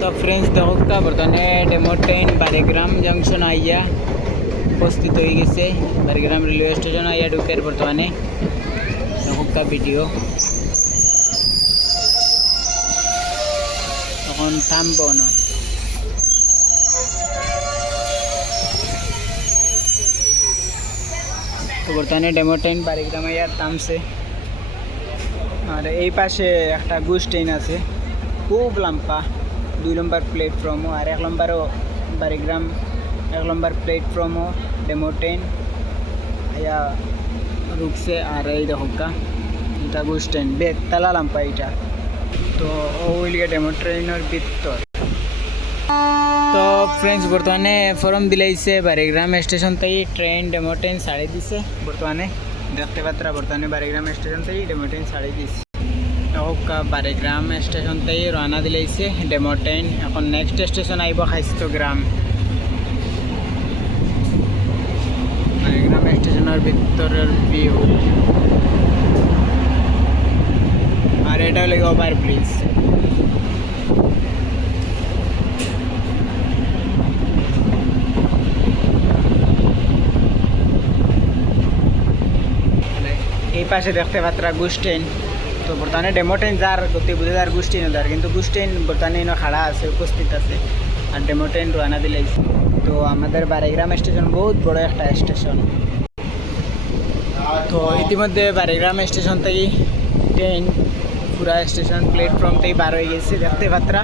तो फ्रेंड्स देखा बर्तने demo train बारेग्राम junction आइया उपस्थित हो गए बारेग्राम रेलवे स्टेशन आइया ढुके बर्तमाने देखा भिडिओ तक थामब ना तो बर्तमाने डेमो ट्रेन बारेग्राम आइया थामसे और ये पाशे एक गुस ट्रेन आछे खूब लम्बा 2 नम्बर प्लेटफर्म और 1 number Baregram 1 number platform demo train या रुकसे और ये देखा এটা गुस ट्रेन बेतला लम्बा এটা तो ওইলিগে डेमो ट्रेनर ভিতর तो फ्रेंड्स बर्तमाने फॉर्म दिलाइছে बारेग्राम स्टेशन থেকে ट्रेन डेमो ट्रेन ছাড়ে দিছে बर्तमाने देखते पात्रा बर्तमाने बारेग्राम स्टेशन থেকে डेमो ट्रेन ছাড়ে দিছে का बारेग्राम स्टेशन থেকে रवाना दिलाइছে डेमो ट्रेन এখন नेक्स्ट स्टेशन आइब खाइस्तग्राम बारेग्राम स्टेशनर ভিতরের ভিউ और এটা হলো ওভার ব্রিজ এই পাশে দেখতে পাত্রা গুস ট্রেন तो बर्तमाने डेमो ट्रेन जार गति बुझे जार गुस ट्रेन जार किन्तु गुस ट्रेन बर्तमाने इन खड़ा आछे उपस्थित आछे और डेमो ट्रेन रवाना दिलाइছে तो आमादेर बारेग्राम स्टेशन बहुत बड़ एक स्टेशन तो इतिमध्ये बारेग्राम स्टेशन থেকে ट्रेन पूरा स्टेशन प्लेटफर्म থেকে বার হয়ে গেছে देखते पात्रा